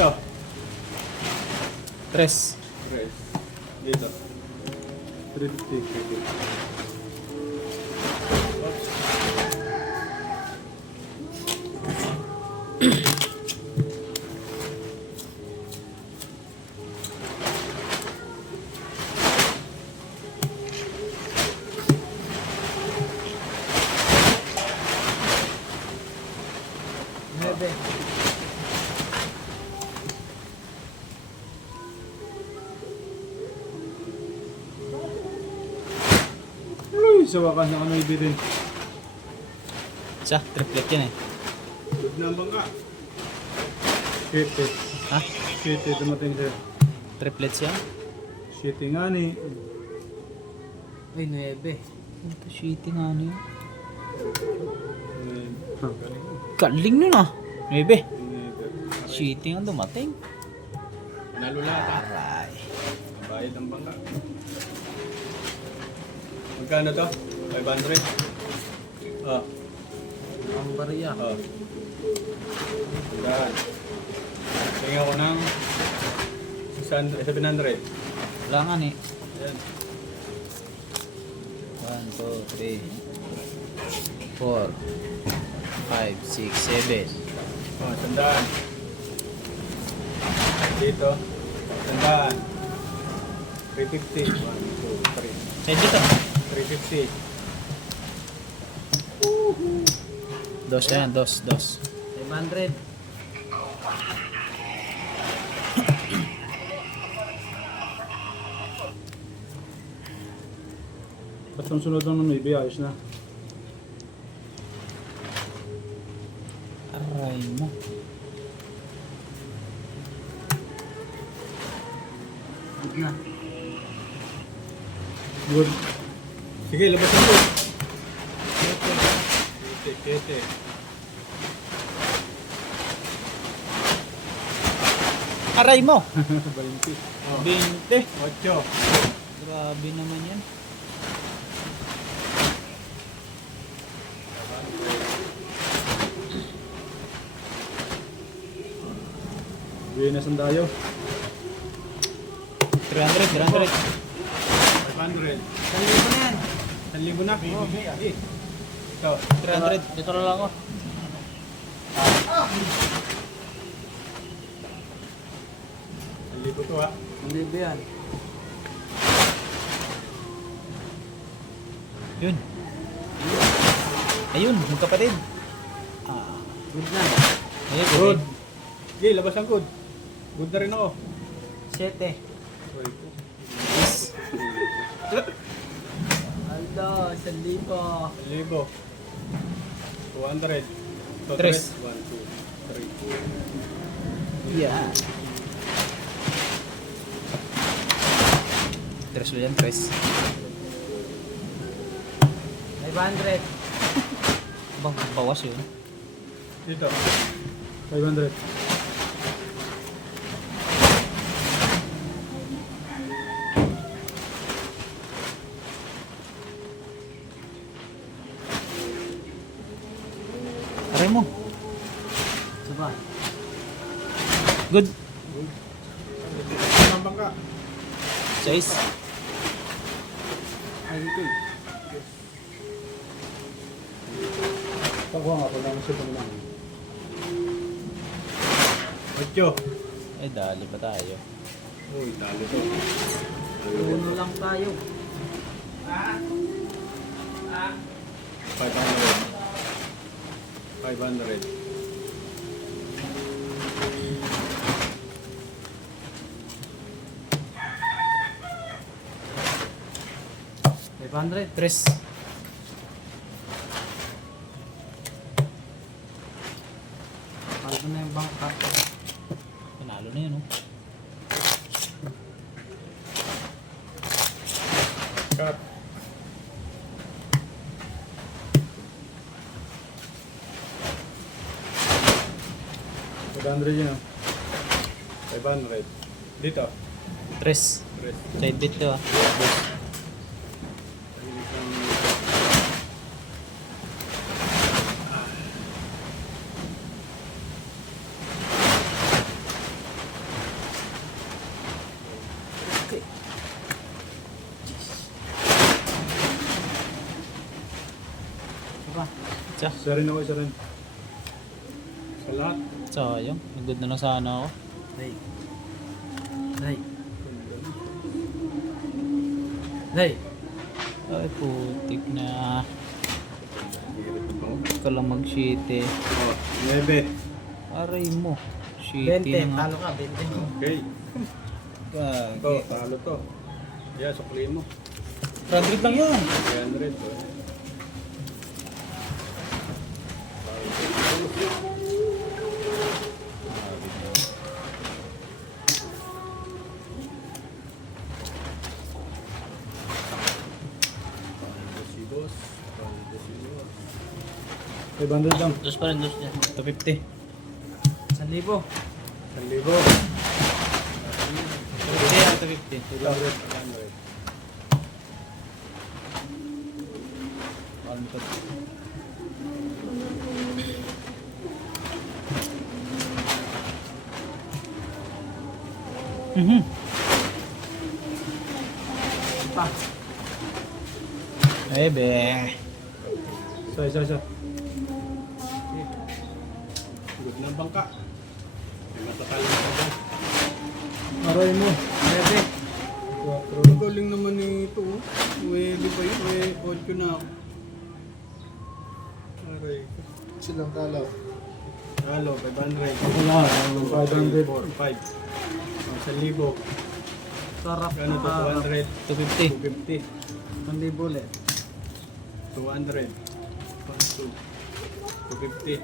Dito. 3. Dito. 350. Bebe. Uy, sa wakas na ano ibirin. Siya, triplet yan eh. Huwag na bangka. Shit. Ha? Shit, dumating sa'yo. Triplets yan? Shit nga ni. Ay, 9. Ito, shitty nga ano yun. Huh. Galing nun ah. 9. Shitty nga dumating. Panalo lahat ha. Aray. Bayad ang bangka. Magkano to? 500? Ah. Ang bariya. Ah. Yan. Tingnan ko ng 700. Wala nga ni. Ayan. 1, 2, 3, 4, 5, 6, 7. Oh, sandaan. Dito. Sandaan. 350. 1, 2, 3. Side dito. 350. Dos yan, dos. 500. Ba't ang sunod ng maybe ayos na? Aray mo. Good na. Good. Sige, labas ang good. Kete. Aray mo! 20. 20. 8. Grabe naman yan. Buenas ang dayo. 300. 500. 1,000 na yan. 1,000 na. Ito. 300. Dito na lang ako. Libo to ha. Hindi ba yan? Yun. Ayun, yung kapatid. Ah, Good na. ayun, Good. Sige, labas ang good. Good na rin ako. 7. Aldo, 1,000. Libo. 200. Ito, Tres. 1, 2, 3. Yeah. Tres ulit yan, tres. 500. Bang, bawas yun. Dito. 500. Aray mo. Diba? Good. Mambang ka. 6. Ay, dito. Pagkuha nga po lang siya naman. 8. Eh, dali pa tayo. Uy, talo to. Uno lang tayo. 500. 500. Tres. Paldo na yung bangka. Panalo na yun, oh. Cut. $500 yun, oh. 500. Dito. Tres. Tres. Side bit to, ah. Isa. Isa rin ako, isa rin. Sa lahat. Sayang. Nagod na lang sana ako. Day. Day. Day. Ay, putik na. Ka lang mag-shitty. Oh, 9. Aray mo. Shitty 20. na nga. Talo ka, 20 mo. Okay. Gagi. Ito, talo to. Yeah, sukli mo. 100 lang yun. 300. Si boss. Si boss. 500 lang. Dos pa rin, dos niya. 250. 1,000. 1,000. 250. 200. Mhm. Pa. Ebe. Isa. Good na ang bangka. May matatalo na ka dyan. Aray mo. 9. 4. Ang galing naman nito. Uwebe pa yun. 8 na ako. Aray. Silang talo. Talo, 500. Wala, 500. 4, 5. 1,000. Sarap Gano to? pa. 200. 250. 250. 1,000 ulit. 200. 250.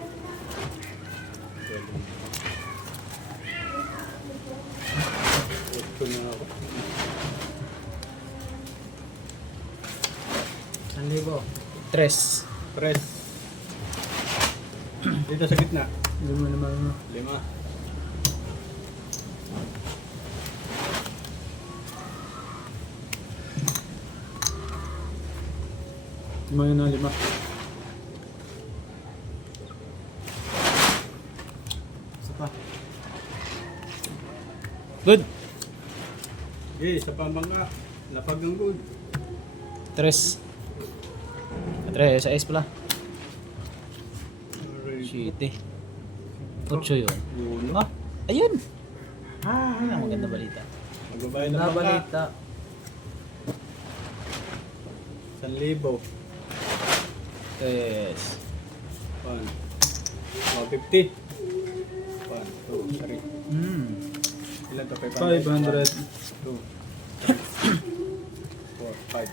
Ito na ako. 1,000. Tres. Press. Dito sa gitna. Lima naman. 5. Lima yun na, 5. Isa pa. Good. Okay, sa pambangka. Lapag ang good. Tres. Tres, sa S pala. Aray. Shitty. 8 yun. Yun. Ah, ayun. Ang maganda balita. Magbabayad ng bangka. Nabalita. 1,000. Tres. 1. 150. 1, 2, 3. Ilan to? 500. 2, 4, 5.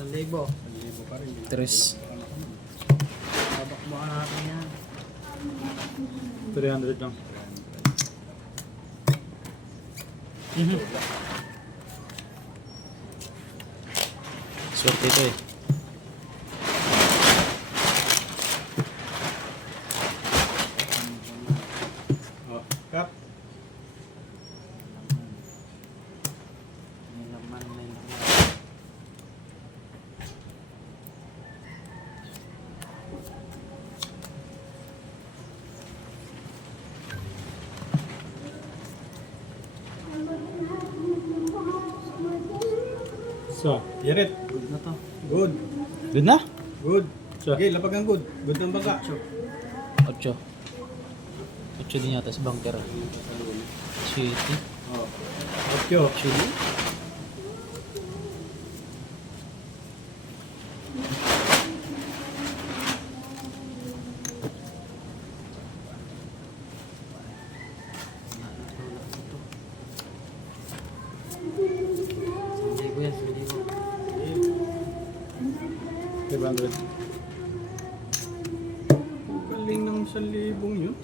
1,000. 1,000 pa rin. Tres. Babakbakan natin yan. 300 lang. Mhm. Swerte ito eh. Oh, kap. May laman. Sa. Yarit. Good na to. Good. Good na? Good. Sa. Okay, lapag ang good. Good ng bangka. 8. 8 din yata sa bunker. Shitty. Oh. 8. 8 din. Libo yan, 1,000. 500. Galing ng 1,000 yun.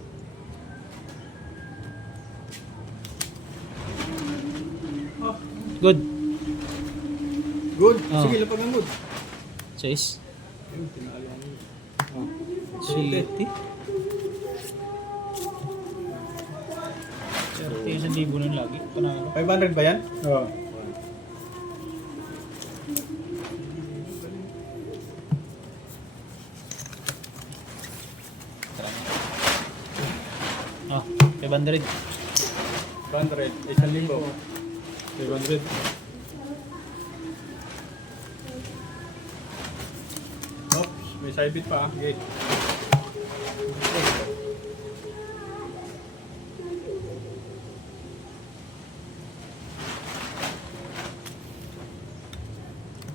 Oh, Good. good. Oh. Sige, lapag ang good. 6. Ayun, tinalo ang good. Oh. Shitty. Swerte yung 1,000 nun lagi. Panalo. 500 ba yan? Oo. Oh, 500. 500. 1,000. 500. May side bit pa. Okay.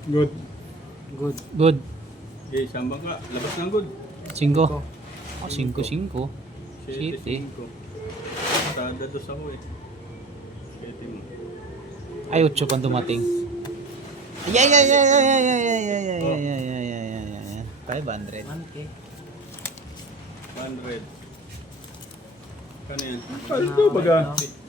Good. Good. Good. Okay, isang bangka. Labas ng good. 5. Go. Oh, 5-5. 7, City. 5. Sada dos ako eh. 7 mo. Ay, 8 pang dumating. Ay, ay, ay, ay, ay, ay, ay, ay, ay, ay, ay, ay, ay, ay, ay, 500. 1K. 100. Kano yan? Paldo baga. No?